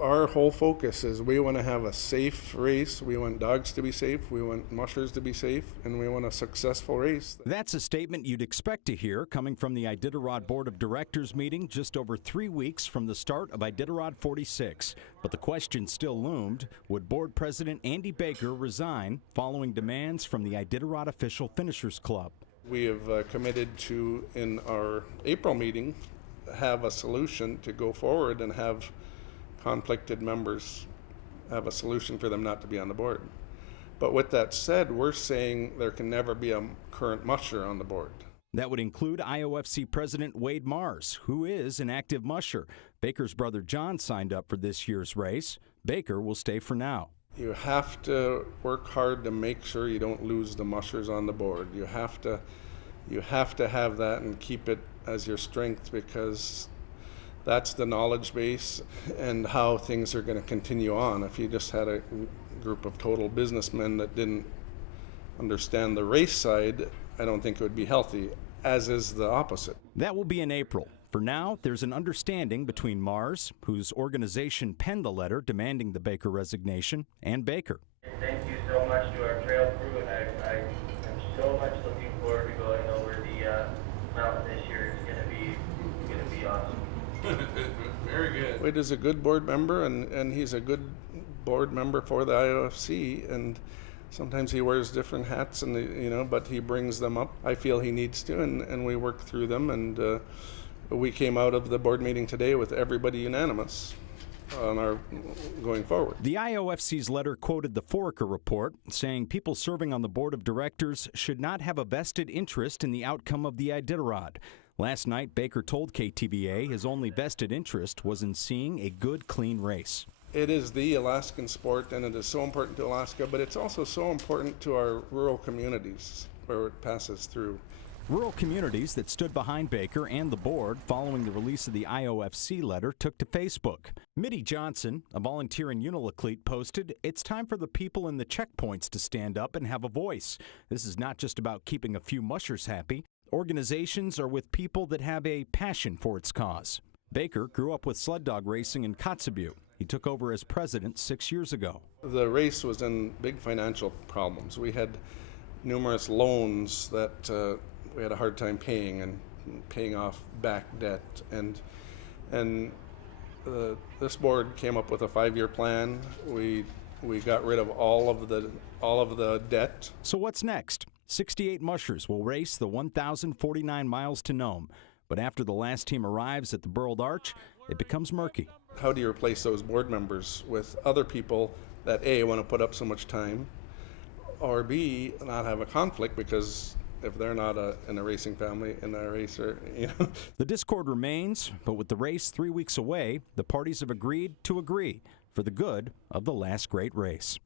Our whole focus is we want to have a safe race. We want dogs to be safe. We want mushers to be safe, and we want a successful race. That's a statement you'd expect to hear coming from the Iditarod Board of Directors meeting just over 3 weeks from the start of Iditarod 46. But the question still loomed, would Board President Andy Baker resign following demands from the Iditarod Official Finishers Club? We have committed to, in our April meeting, have a solution to go forward and have conflicted members have a solution for them not to be on the board. But with that said, we're saying there can never be a current musher on the board. That would include IOFC President Wade Mars, who is an active musher. Baker's brother John signed up for this year's race. Baker will stay for now. You have to work hard to make sure you don't lose the mushers on the board. You have to have that and keep it as your strength, because that's the knowledge base and how things are going to continue on. If you just had a group of total businessmen that didn't understand the race side, I don't think it would be healthy, as is the opposite. That will be in April. For now, there's an understanding between Mars, whose organization penned the letter demanding the Baker resignation, and Baker. Thank you so much to our trail crew, and I'm so much looking forward to going over the mountain this year. It's going to be awesome. Very good. Wade is a good board member, and he's a good board member for the IOFC, and sometimes he wears different hats, and but he brings them up. I feel he needs to, and we work through them, and we came out of the board meeting today with everybody unanimous on our going forward. The IOFC's letter quoted the Foraker Report, saying people serving on the board of directors should not have a vested interest in the outcome of the Iditarod. Last night, Baker told KTVA his only vested interest was in seeing a good, clean race. It is the Alaskan sport, and it is so important to Alaska, but it's also so important to our rural communities where it passes through. Rural communities that stood behind Baker and the board following the release of the IOFC letter took to Facebook. Mitty Johnson, a volunteer in Unalakleet, posted, "It's time for the people in the checkpoints to stand up and have a voice. This is not just about keeping a few mushers happy. Organizations are with people that have a passion for its cause." Baker grew up with sled dog racing in Kotzebue. He took over as president 6 years ago. The race was in big financial problems. We had numerous loans that we had a hard time paying, and paying off back debt. And this board came up with a 5-year plan. We got rid of all of the debt. So what's next? 68 mushers will race the 1,049 miles to Nome. But after the last team arrives at the Burled Arch, it becomes murky. How do you replace those board members with other people that A, want to put up so much time, or B, not have a conflict, because if they're not in a racing family, in a racer, The discord remains, but with the race 3 weeks away, the parties have agreed to agree for the good of the last great race.